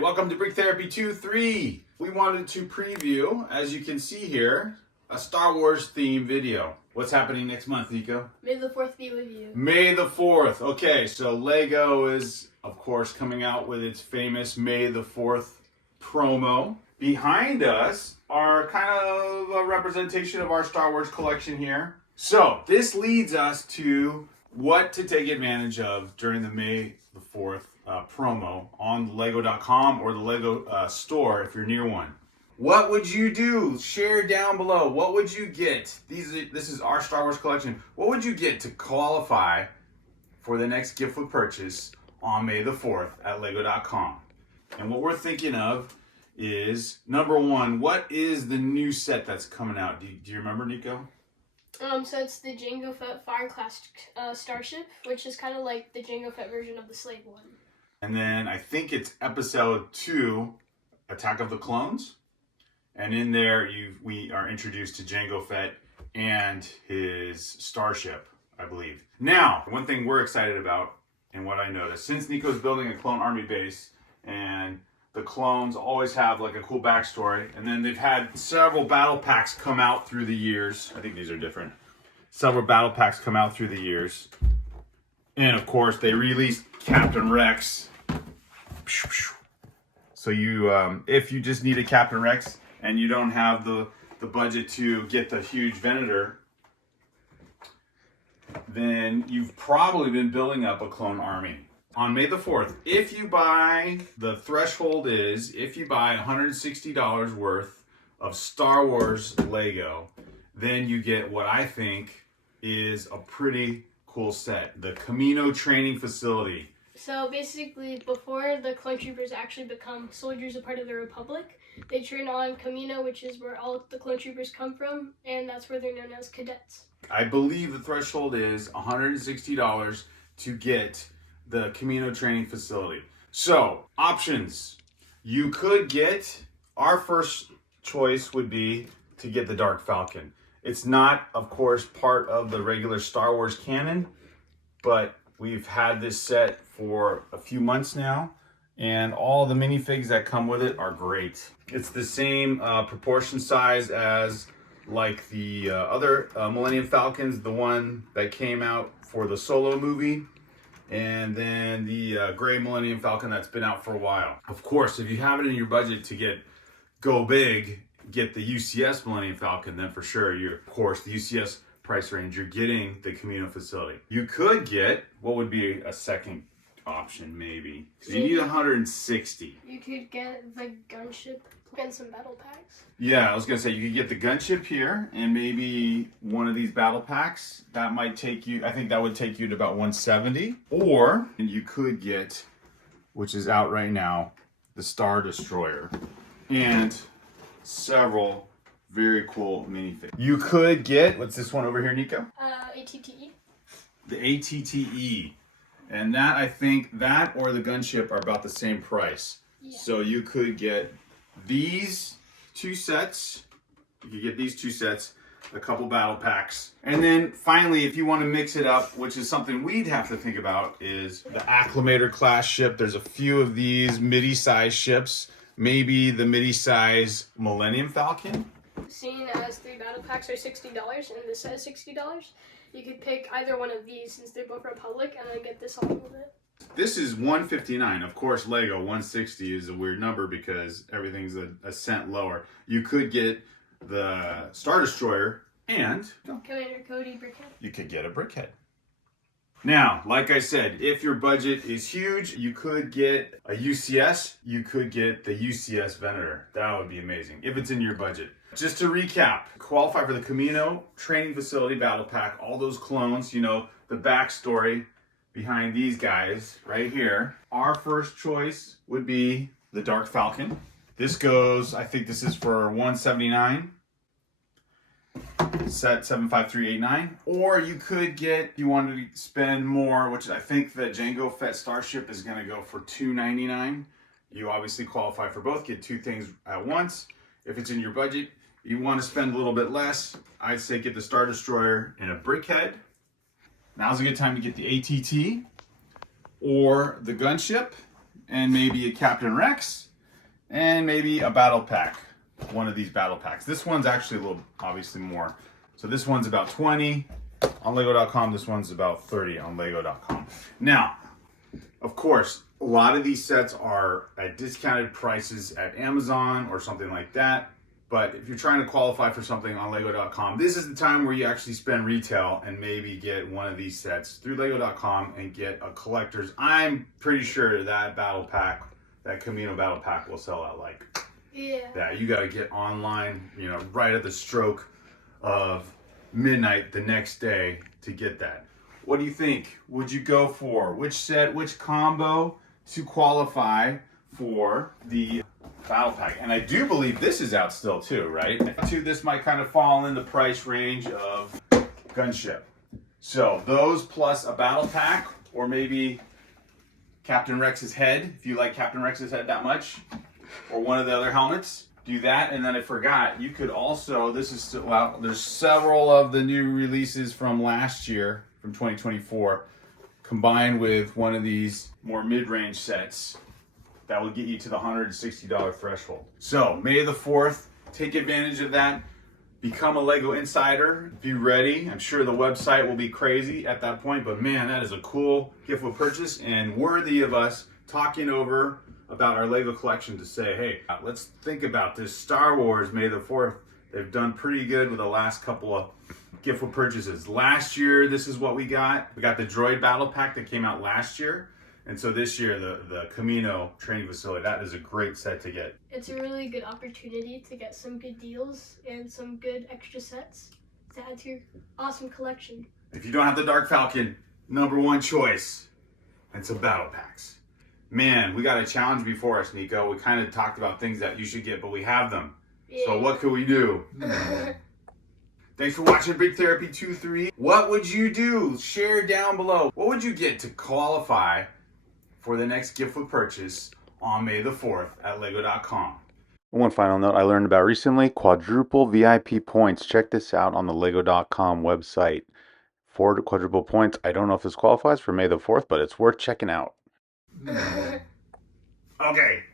Welcome to Brick Therapy 2-3. We wanted to preview, as you can see here, a Star Wars themed video. What's happening next month, Nico? May the 4th be with you. May the 4th. Okay, so Lego is, of course, coming out with its famous May the 4th promo. Behind us are kind of a representation of our Star Wars collection here. So this leads us to what to take advantage of during the May the 4th promo on lego.com or the Lego store if you're near one. What would you do? Share down below. What would you get? This is our Star Wars collection. What would you get to qualify for the next gift with purchase on May the 4th at lego.com? And what we're thinking of is, number one, what is the new set that's coming out? Do you remember, Nico? So it's the Jango Fett Fire Class Starship, which is kind of like the Jango Fett version of the Slave one. And then I think it's episode 2, Attack of the Clones. And in there, we are introduced to Jango Fett and his starship, I believe. Now, one thing we're excited about, and what I noticed, since Nico's building a clone army base, and the clones always have like a cool backstory, and then they've had several battle packs come out through the years. I think these are different. Several battle packs come out through the years. And of course, they released Captain Rex. So if you just need a Captain Rex and you don't have the budget to get the huge Venator, then you've probably been building up a clone army. On May the 4th, if you buy $160 worth of Star Wars Lego, then you get what I think is a pretty cool set, the Kamino Training Facility. So basically, before the clone troopers actually become soldiers, a part of the Republic, they train on Kamino, which is where all the clone troopers come from, and that's where they're known as cadets. I believe the threshold is $160 to get the Kamino Training Facility. So, options. You could get, our first choice would be to get the Dark Falcon. It's not, of course, part of the regular Star Wars canon, but we've had this set for a few months now, and all the minifigs that come with it are great. It's the same proportion size as like the other Millennium Falcons, the one that came out for the Solo movie, and then the gray Millennium Falcon that's been out for a while. Of course, if you have it in your budget to go big, get the UCS Millennium Falcon, then for sure, of course, the UCS price range, you're getting the Kamino Facility. You could get, what would be a second option maybe? So you need 160. You could get the gunship and some battle packs. Yeah, I was gonna say you could get the gunship here and maybe one of these battle packs. That might take you, I think that would take you to about 170. Or you could get, which is out right now, the Star Destroyer and several very cool minifigs. You could get, what's this one over here, Nico? ATTE. The ATTE. And that, I think, that or the gunship are about the same price. Yeah. So you could get these two sets. You could get these two sets, a couple battle packs. And then finally, if you want to mix it up, which is something we'd have to think about, is the Acclamator class ship. There's a few of these midi-size ships. Maybe the midi-size Millennium Falcon. Seeing as 3 battle packs are $60 and this set is $60, you could pick either one of these since they're both Republic and then get this on with it. This is $159. Of course, Lego 160 is a weird number because everything's a cent lower. You could get the Star Destroyer and Commander Cody Brickhead. You could get a Brickhead. Now, like I said, if your budget is huge, you could get a UCS. You could get the UCS Venator. That would be amazing if it's in your budget. Just to recap, qualify for the Kamino Training Facility Battle Pack, all those clones, the backstory behind these guys right here. Our first choice would be the Dark Falcon. This goes, I think this is for $179. Set 75389. Or you could get, if you wanted to spend more, which I think the Jango Fett Starship is going to go for $299. You obviously qualify for both, get two things at once. If it's in your budget, you want to spend a little bit less, I'd say get the Star Destroyer and a Brickhead. Now's a good time to get the ATT or the gunship and maybe a Captain Rex. and maybe a battle pack. One of these battle packs. This one's actually a little, obviously more. So this one's about 20 on Lego.com. This one's about 30 on Lego.com. Now, of course, a lot of these sets are at discounted prices at Amazon or something like that. But if you're trying to qualify for something on Lego.com, this is the time where you actually spend retail and maybe get one of these sets through Lego.com and get a collector's. I'm pretty sure that battle pack, that Camino battle pack will sell out like that. You got to get online, you know, right at the stroke of midnight the next day to get that. What do you think? Would you go for which set, which combo to qualify for the battle pack? And I do believe this is out still too, right? This might kind of fall in the price range of Gunship. So those plus a battle pack, or maybe Captain Rex's head, if you like Captain Rex's head that much, or one of the other helmets. Do that. And then I forgot, you could also, this is still, well, there's several of the new releases from last year, from 2024, combined with one of these more mid-range sets that will get you to the $160 threshold. So May the 4th, take advantage of that. Become a Lego Insider. Be ready. I'm sure the website will be crazy at that point, but man, that is a cool gift with purchase and worthy of us talking over about our Lego collection to say, hey, let's think about this. Star Wars May the 4th. They've done pretty good with the last couple of gift with purchases. Last year, this is what we got. We got the Droid Battle Pack that came out last year. And so this year, the Camino training facility, that is a great set to get. It's a really good opportunity to get some good deals and some good extra sets to add to your awesome collection. If you don't have the Dark Falcon, #1 choice, and some battle packs. Man, we got a challenge before us, Nico. We kind of talked about things that you should get, but we have them. Yeah. So what could we do? Thanks for watching Big Therapy 2-3. What would you do? Share down below. What would you get to qualify for the next gift with purchase on May the 4th at Lego.com? One final note I learned about recently, quadruple VIP points. Check this out on the Lego.com website. 4 quadruple points. I don't know if this qualifies for May the 4th, but it's worth checking out. Okay,